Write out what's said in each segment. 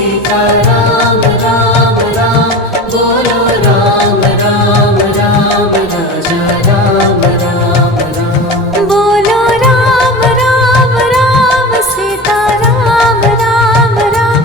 सीता राम राम राम, बोलो राम राम राम, राजा राम राम राम। बोलो राम राम राम, सीता राम राम राम,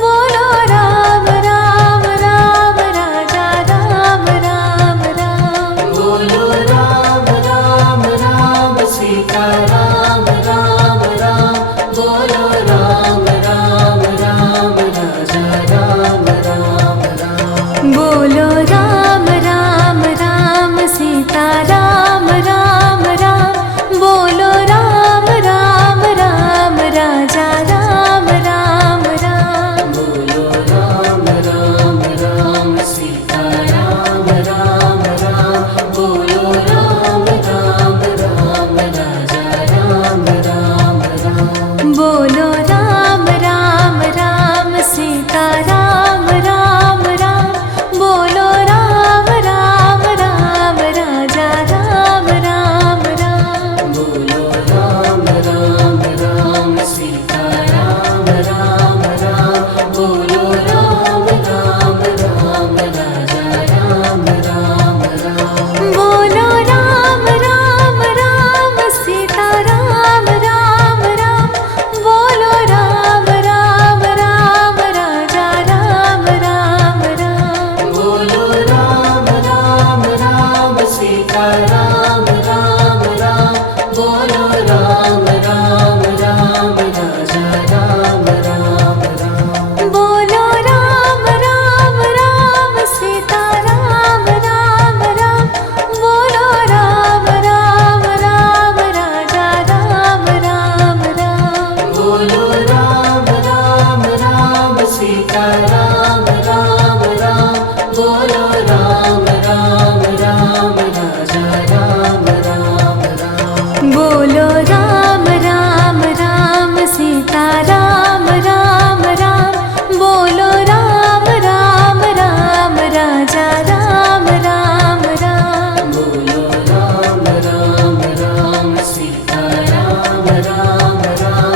बोलो राम राम राम, राजा राम राम राम। बोलो राम राम राम, सीता राम राम राम, बोलो राम राम राम, राजा राम राम राम। बोलो राम राम राम, सीता राम राम राम, बोलो राम राम राम, राजा राम राम राम। बोलो राम राम राम, सीता राम राम राम, बोलो राम राम राम, राजा राम राम राम। बोलो राम राम राम, सीता राम राम राम, बोलो राम राम राम, राजा राम राम राम। बोलो राम राम राम, सीता राम राम राम, बोलो राम राम राम, राजा राम राम राम। बोलो राम राम राम, सीता राम राम राम, बोलो राम राम राम, राजा राम राम राम। बोलो राम राम राम, सीता राम राम राम, बोलो राम राम राम, राजा राम राम राम। बोलो राम राम राम, सीता राम राम राम, बोलो राम राम राम, राजा राम राम राम। बोलो राम राम राम, सीता राम राम राम, बोलो राम राम राम, राजा राम राम राम। बोलो राम राम राम, सीता राम राम राम, बोलो राम राम राम, राजा राम राम राम। बोलो राम राम राम, सीता राम राम राम, बोलो राम राम राम, राजा राम राम राम। बोलो राम राम राम, सीता राम राम राम,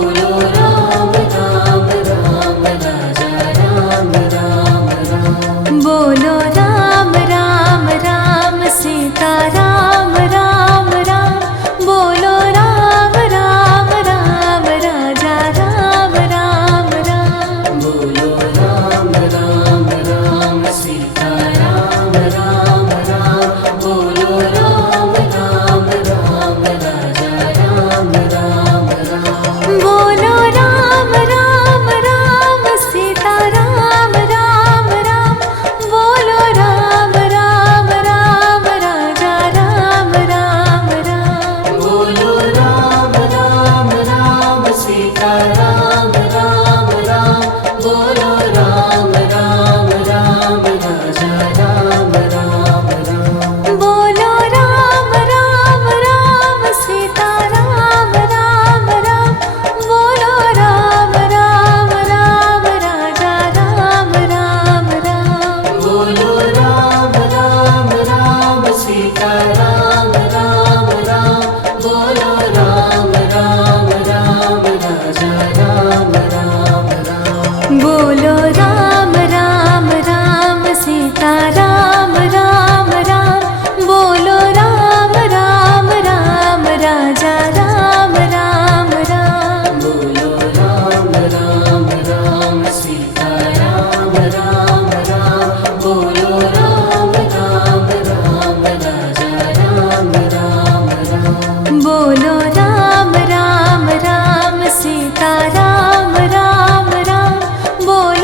बोलो राम राम राम, राजा राम राम राम। बोलो राम राम राम, सीता राम राम राम, बोलो राम राम राम, राजा राम राम राम। बोलो राम राम राम, सीता राम राम राम, बोलो राम राम राम, राजा राम राम राम। बोलो राम राम राम, सीता राम राम राम, बोलो राम राम राम, राजा राम राम राम। बोलो राम राम राम, सीता राम राम राम, बोलो राम राम राम, राजा राम राम राम। बोलो राम राम राम, सीता राम राम राम, बोलो राम राम राम, राजा राम राम राम। बोलो राम राम राम, सीता राम राम राम, बोलो राम राम राम, राजा राम राम राम। बोलो राम राम राम, सीता राम राम राम, बोलो राम राम राम, राजा राम राम राम। बोलो राम राम राम, सीता राम राम राम, बोलो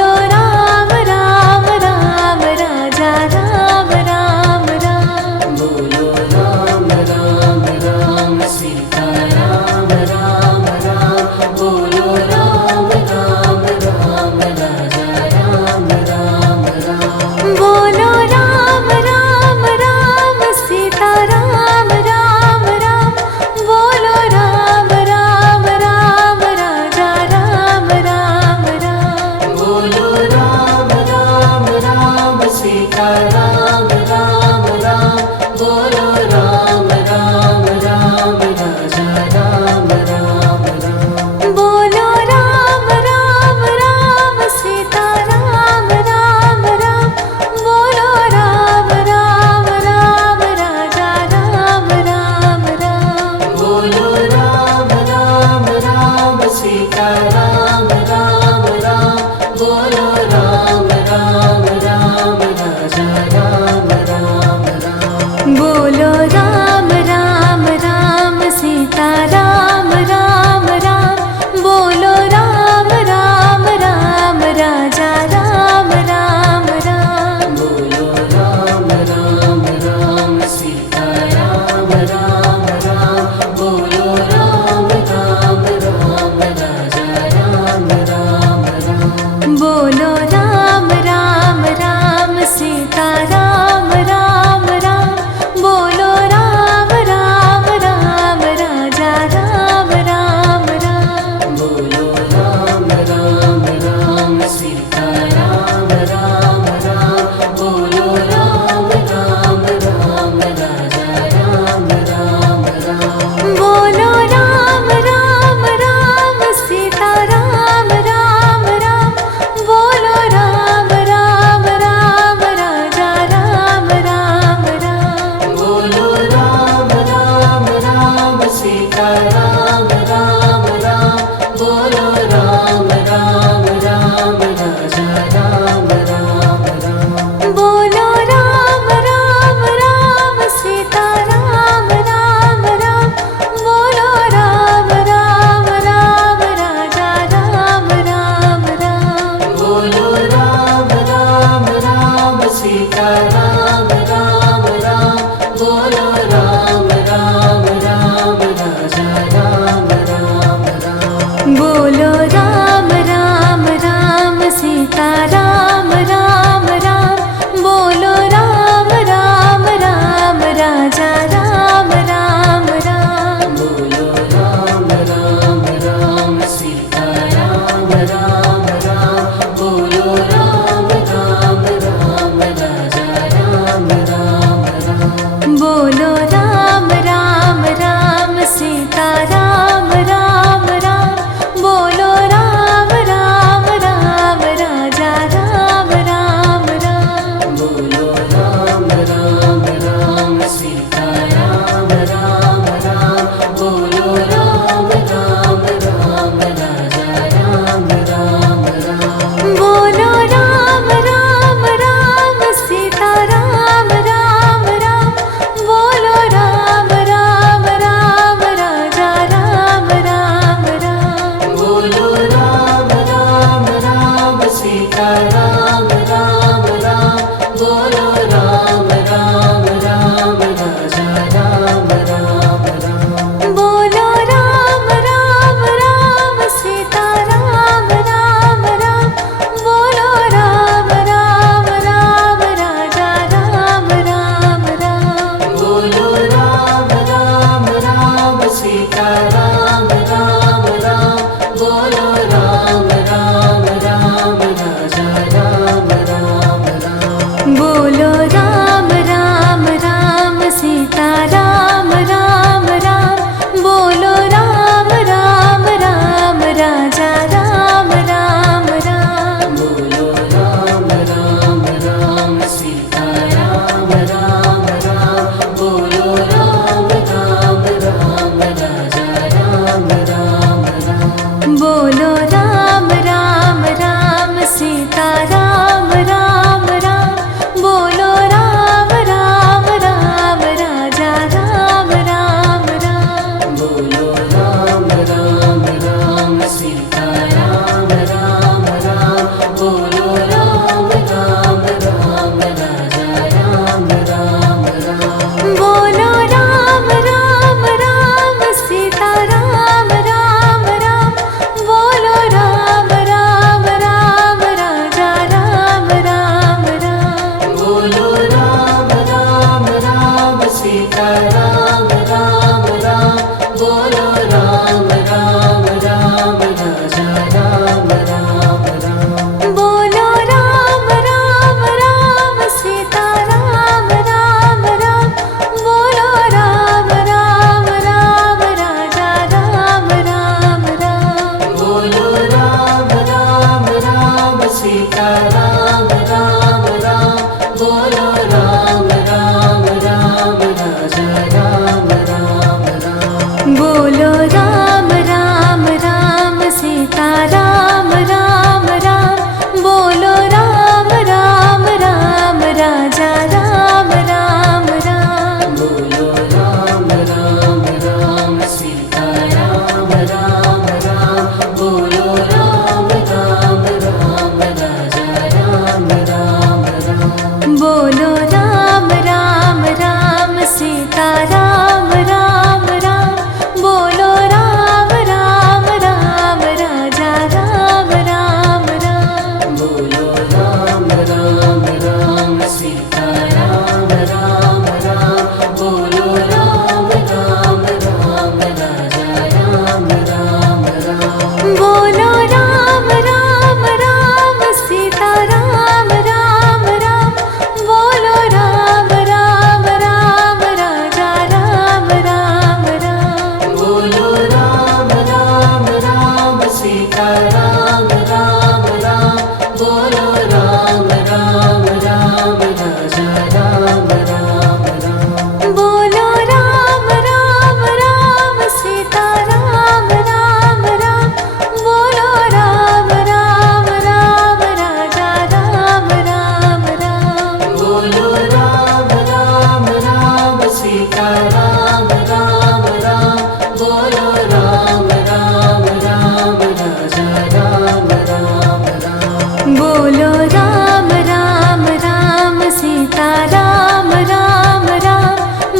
बोलो राम राम राम सीता राम राम राम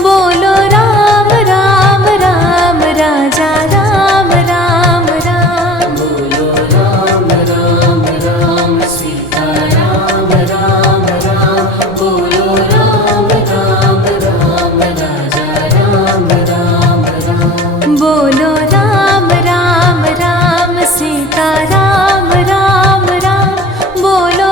बोलो राम राम राम राजा राम राम राम बोलो राम राम राम सीता राम राम राम बोलो राम राम राम राजा राम राम राम बोलो राम राम राम सीता राम राम राम बोलो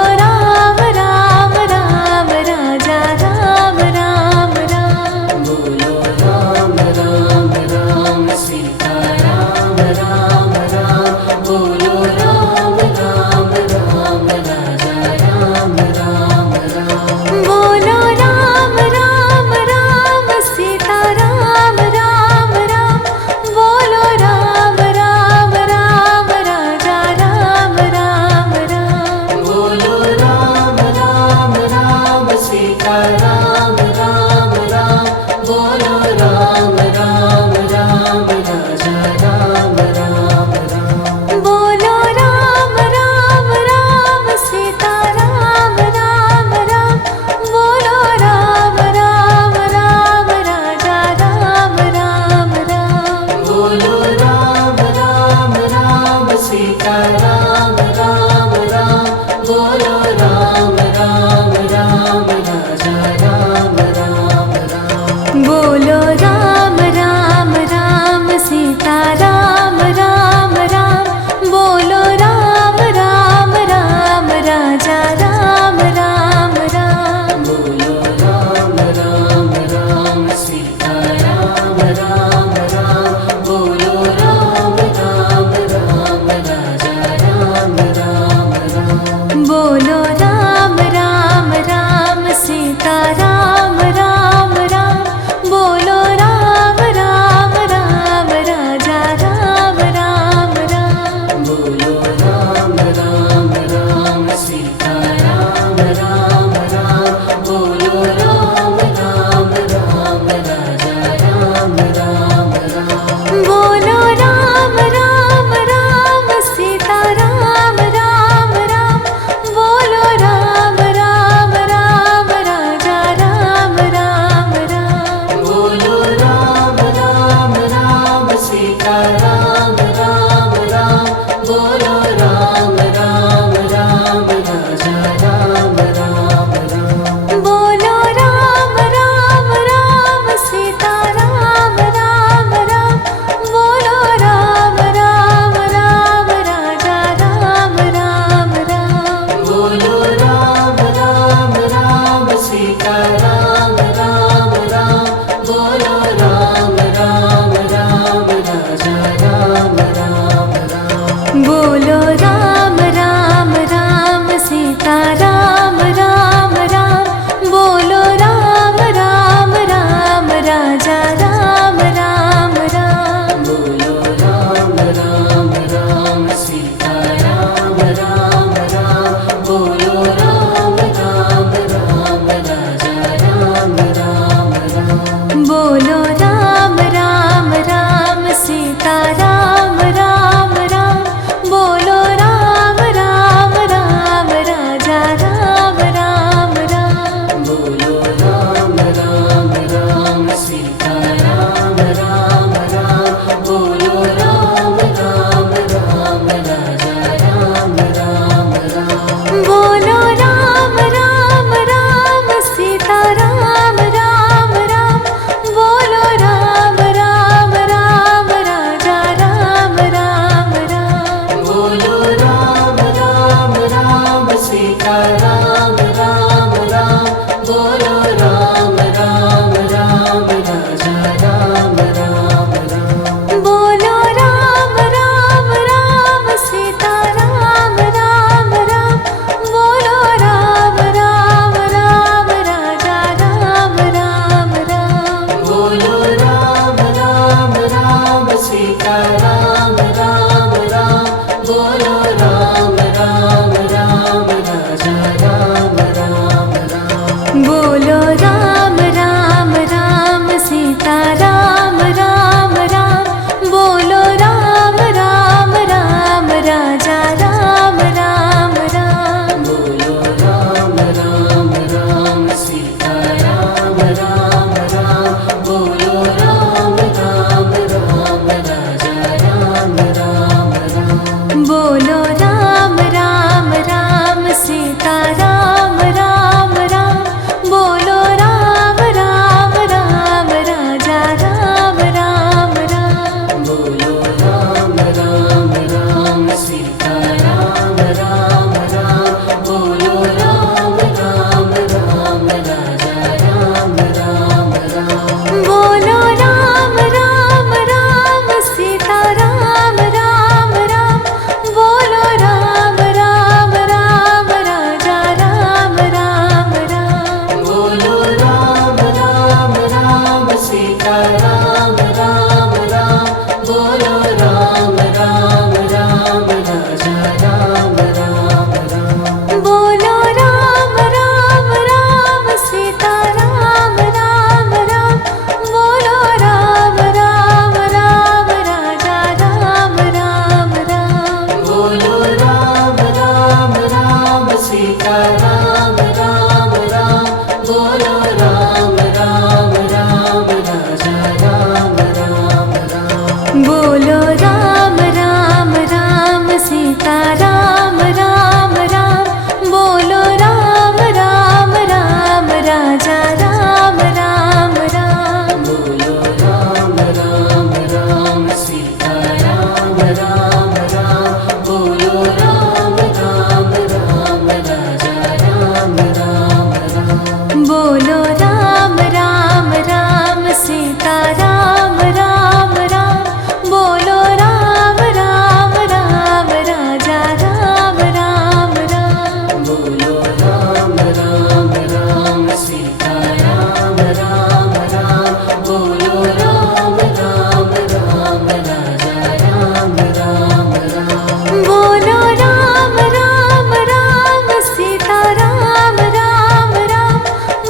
सीता राम राम राम बोलो राम राम राम राजा राम राम राम बोलो राम राम राम सीता राम राम राम बोलो राम राम राम राजा राम राम राम बोलो राम राम राम सीता राम राम राम बोलो राम राम राम राजा राम राम राम बोलो राम राम राम सीता राम राम राम बोलो राम राम राम राजा राम राम राम बोलो राम राम राम सीता राम राम राम बोलो राम राम राम राजा राम राम राम बोलो राम राम राम सीता राम राम राम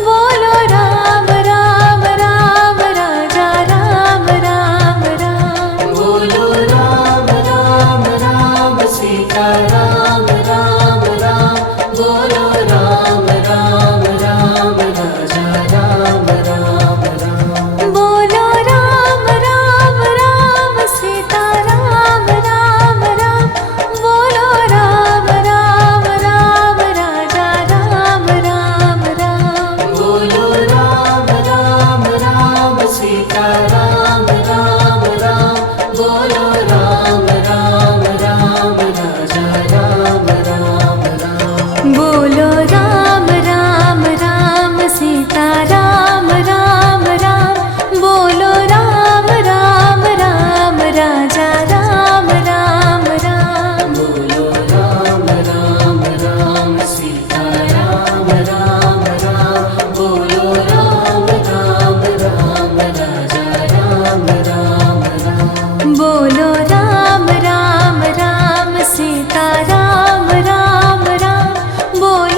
बोलो राम राम राम राजा राम राम राम बोलो राम राम राम सीता राम राम राम बोलो राम राम राम राजा राम राम राम बोलो राम राम राम सीता राम राम राम बोलो राम राम राम राजा राम राम राम बोलो राम राम राम सीता राम राम राम बोलो राम राम राम राजा राम राम राम बोलो राम राम राम सीता राम राम राम बोलो राम राम राम राजा राम राम राम बोलो राम राम राम सीता राम राम राम बोलो राम राम राम राजा राम राम राम बोलो राम राम राम सीता राम राम राम बोलो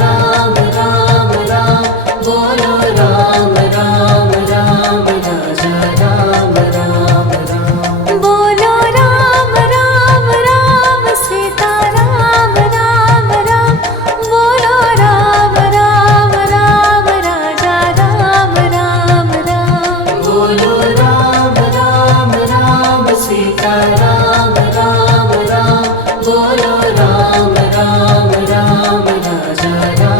राम राम राम बोलो राम राम राम राजा राम राम राम बोलो राम राम राम सीता राम राम राम बोलो राम राम राम राजा राम राम राम बोलो राम राम राम सीता राम राम राम बोलो राम राम राम राजा राम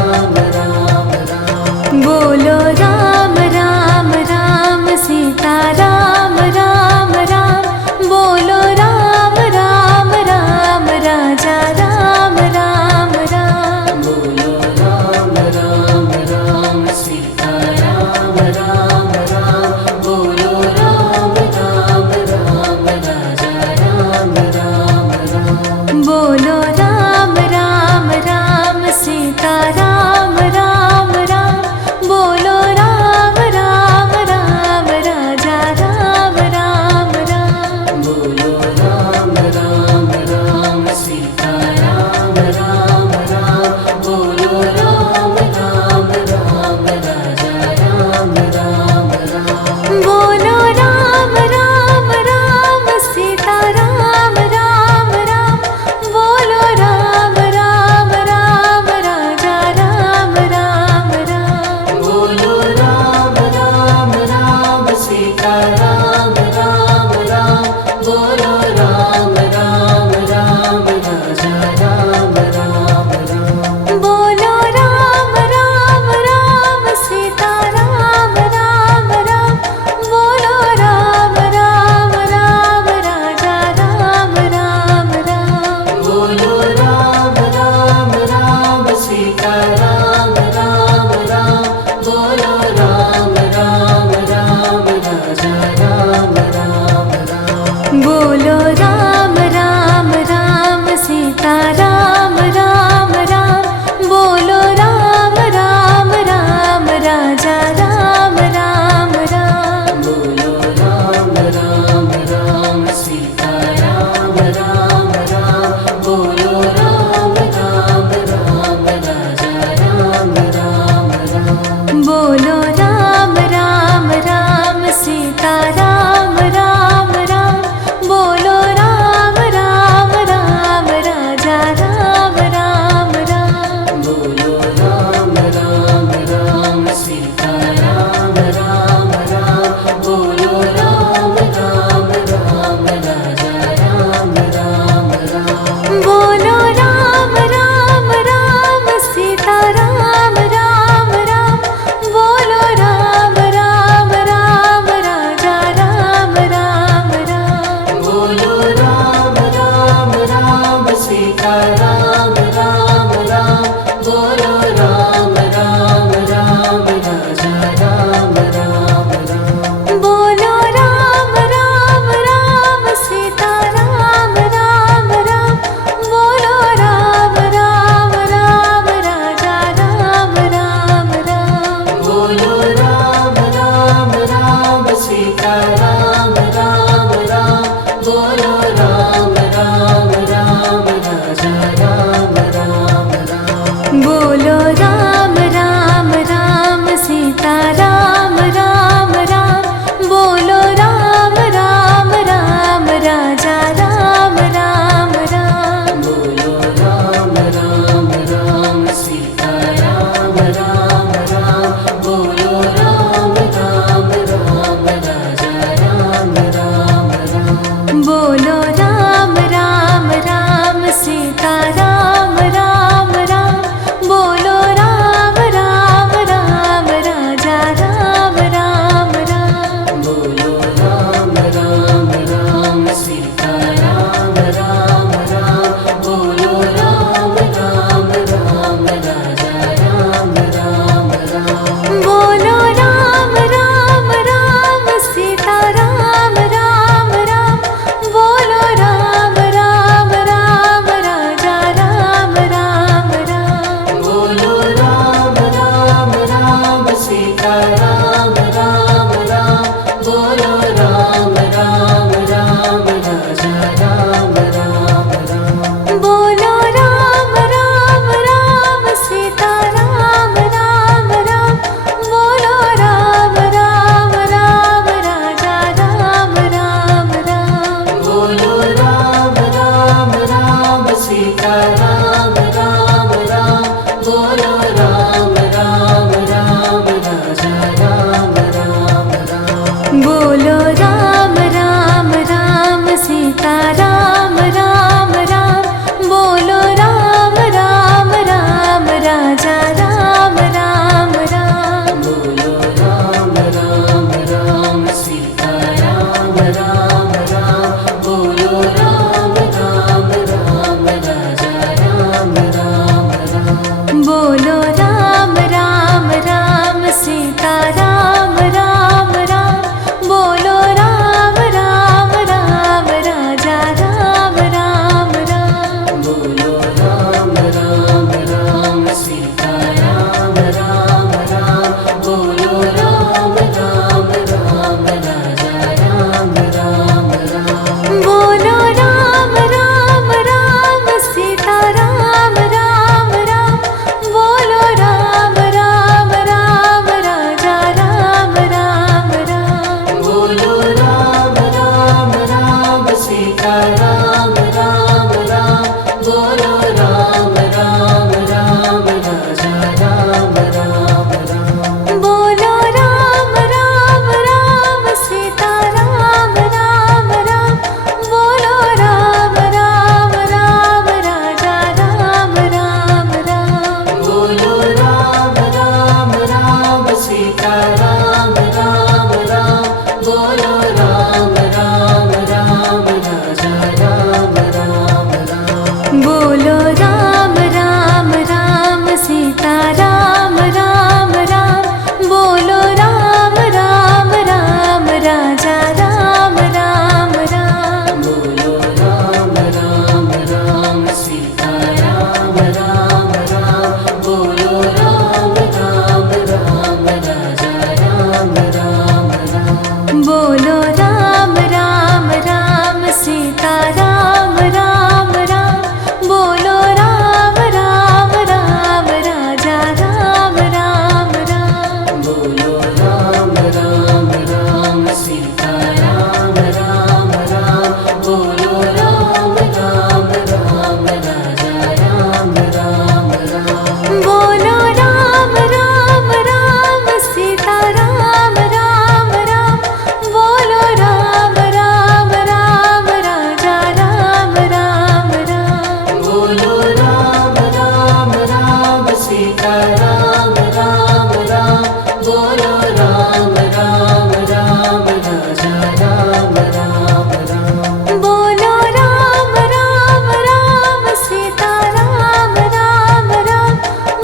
सीता राम राम राम बोलो राम राम राम राजा राम राम राम बोलो राम राम राम सीता राम राम राम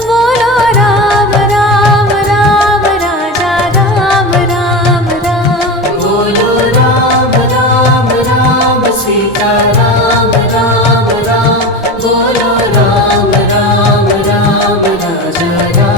बोलो राम राम राम राजा राम राम राम बोलो राम राम राम सीता राम राम राम बोलो राम राम राम राजा राम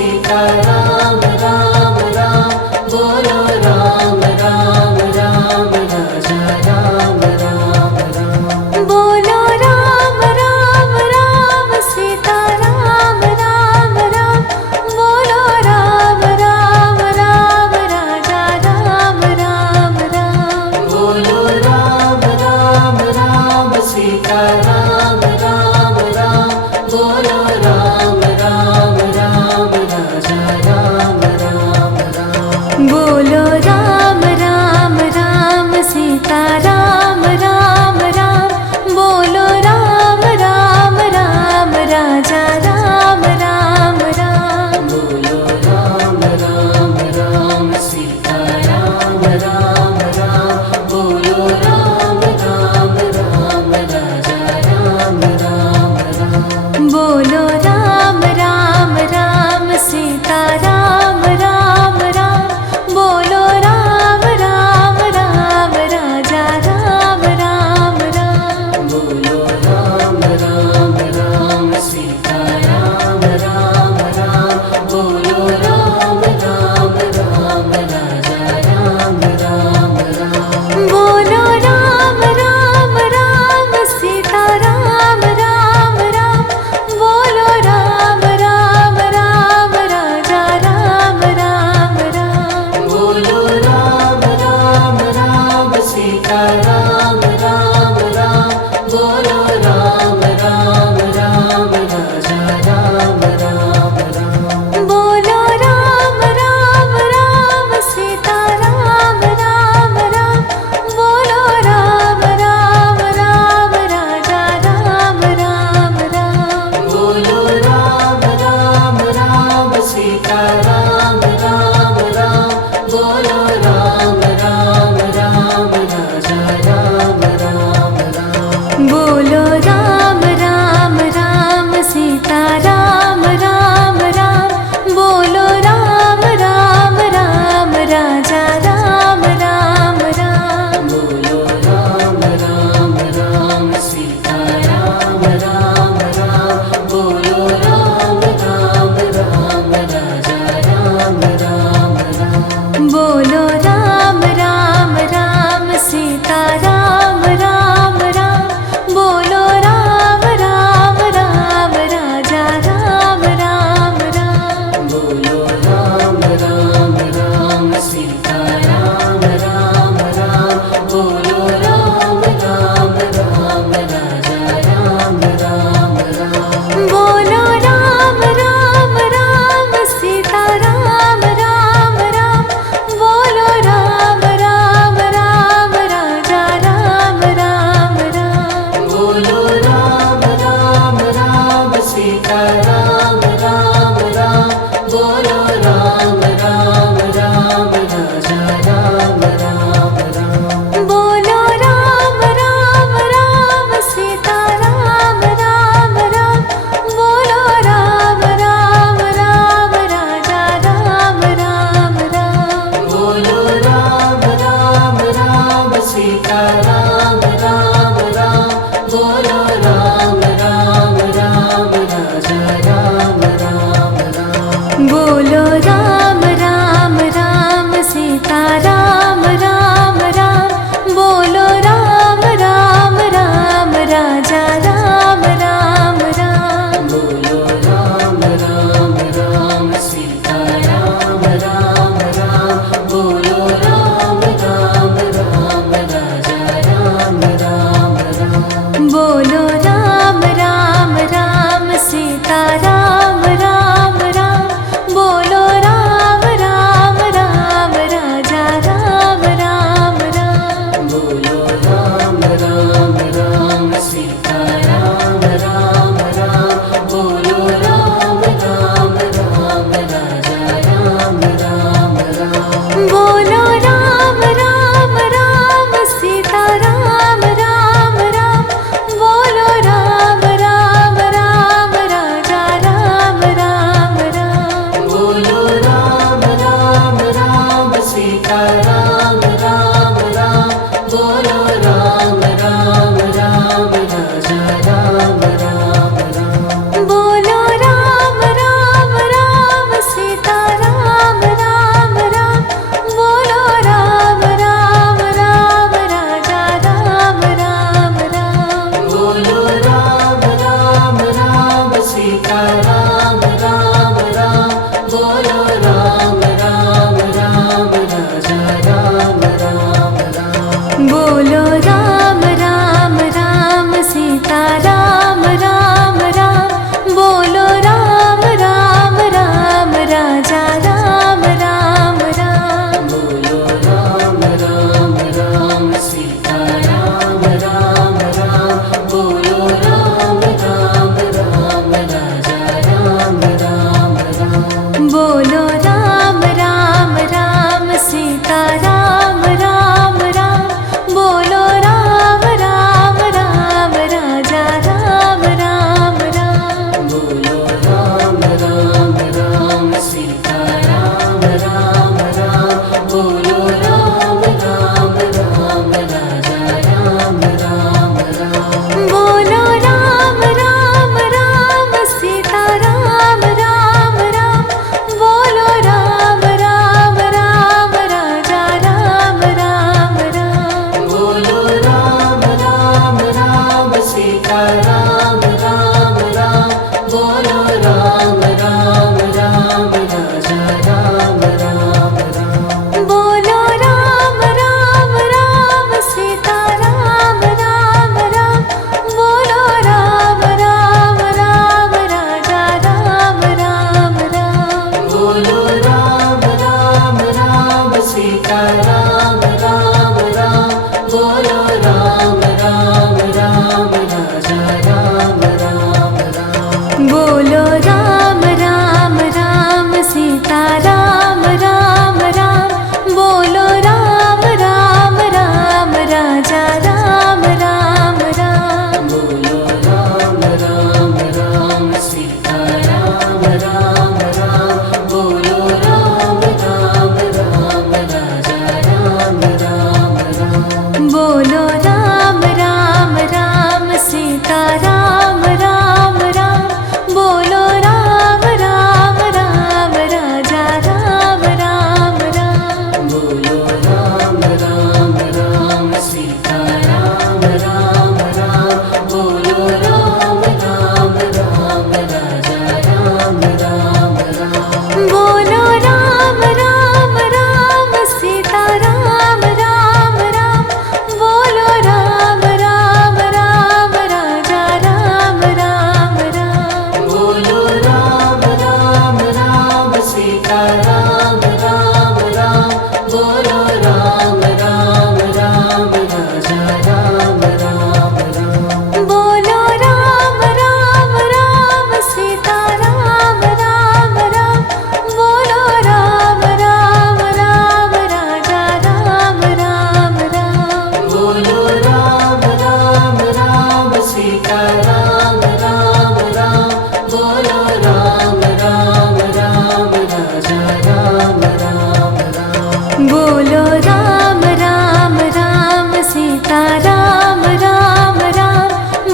सीता राम राम राम बोलो राम राम राम राजा राम राम राम बोलो राम राम राम सीता राम राम राम बोलो राम राम राम राजा राम राम राम बोलो राम राम राम सीता राम राम राम बोलो राम राम राम राजा राम सीता राम राम राम बोलो राम राम राम राजा राम राम राम बोलो राम राम राम सीता राम राम राम बोलो राम राम राम राजा राम राम राम बोलो राम राम राम सीता राम राम राम बोलो राम राम राम राजा राम राम राम बोलो राम राम राम सीता राम राम राम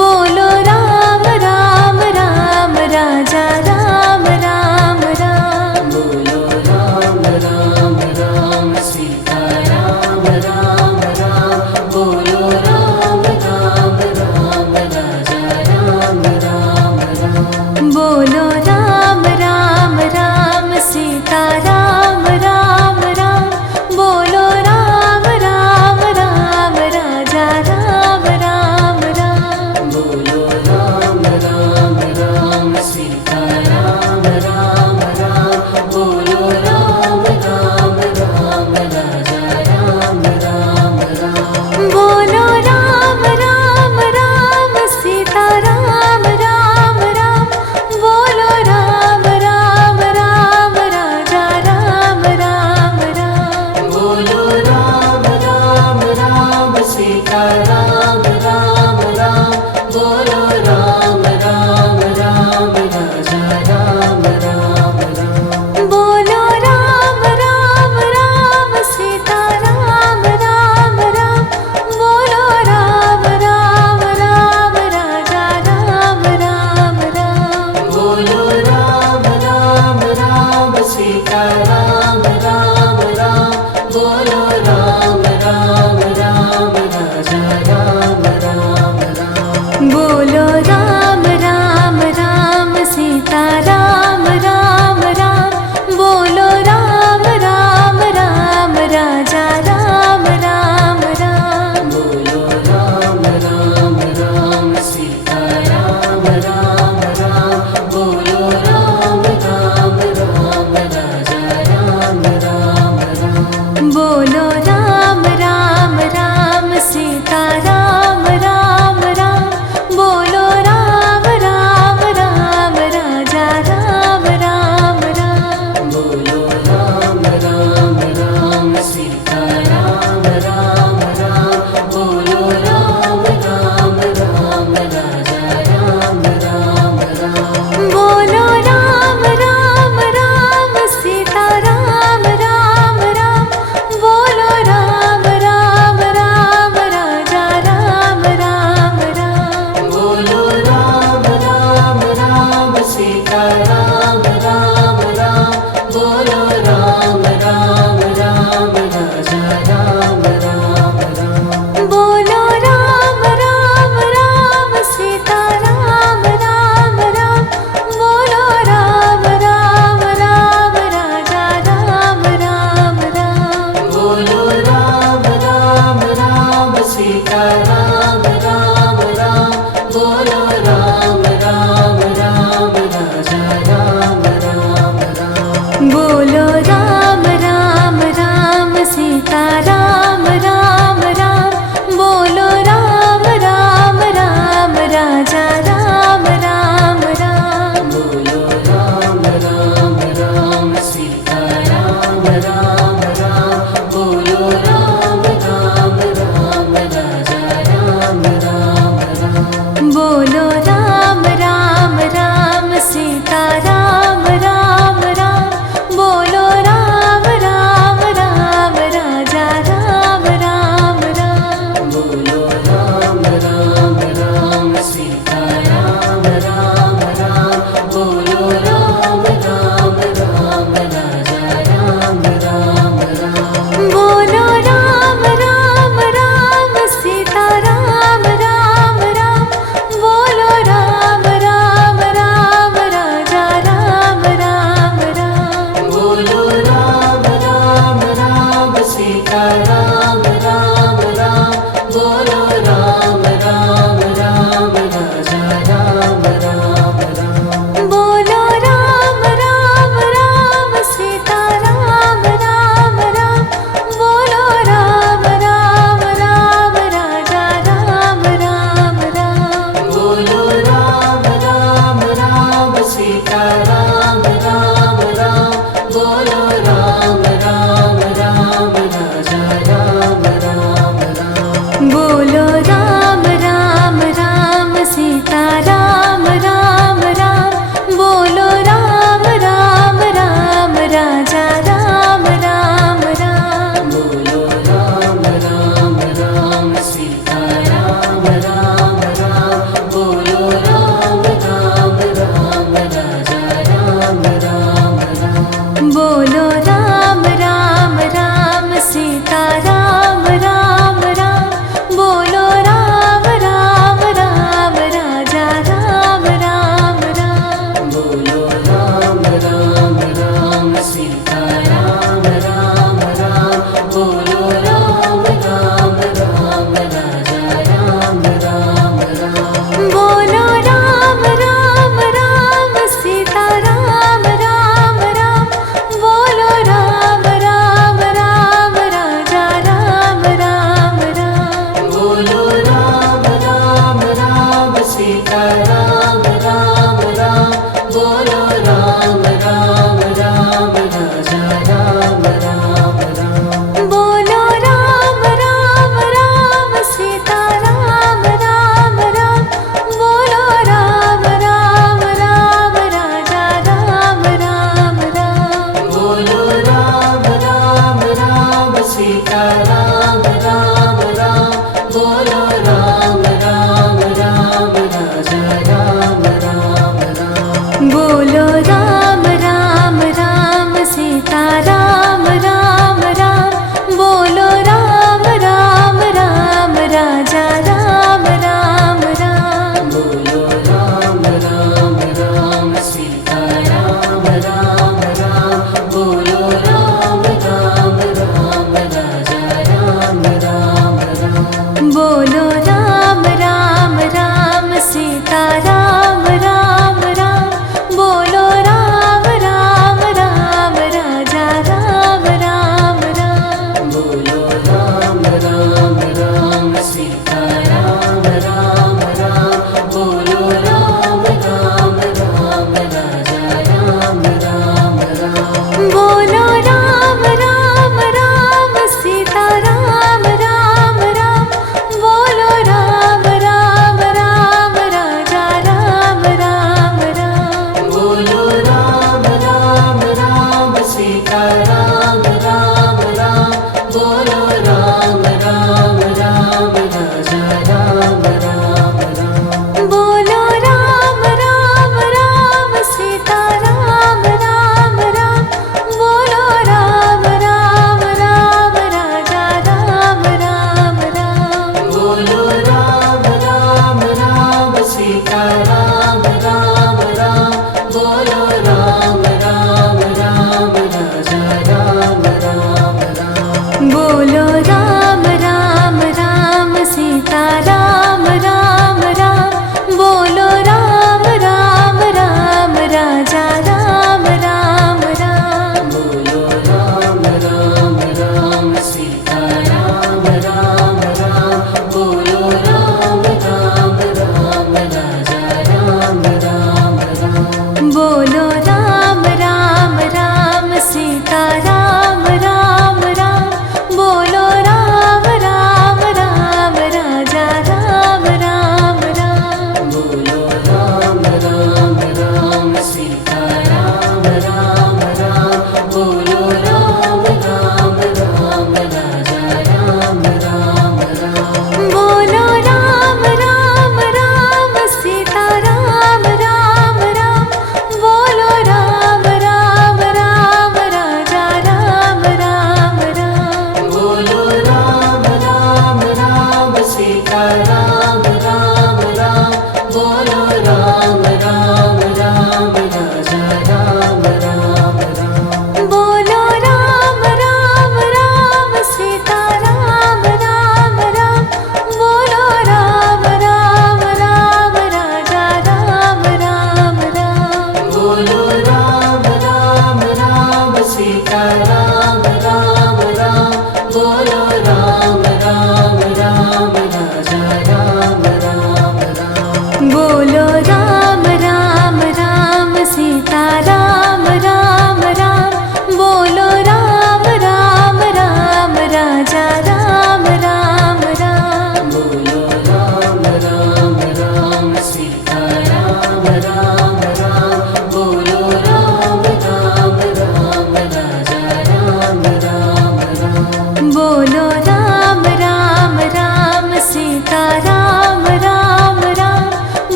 बोलो राम राम राम राजा राम राम राम बोलो राम राम राम सीता राम राम राम बोलो राम राम राम राजा राम राम राम बोलो राम राम राम सीता राम राम राम बोलो राम राम राम राजा राम राम राम बोलो राम राम राम सीता राम राम राम बोलो राम राम राम राजा राम राम राम बोलो राम राम राम सीता राम राम राम बोलो राम राम राम राजा राम राम राम बोलो राम राम राम सीता राम राम राम बोलो राम राम राम राजा राम राम राम बोलो राम राम राम सीता राम राम राम बोलो राम राम राम राजा राम राम राम बोलो राम राम राम सीता राम राम राम बोलो राम राम राम राजा राम राम राम बोलो राम राम राम सीता राम राम राम बोलो राम राम राम राजा राम राम राम बोलो राम राम राम सीता राम राम राम बोलो राम राम राम राजा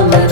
राम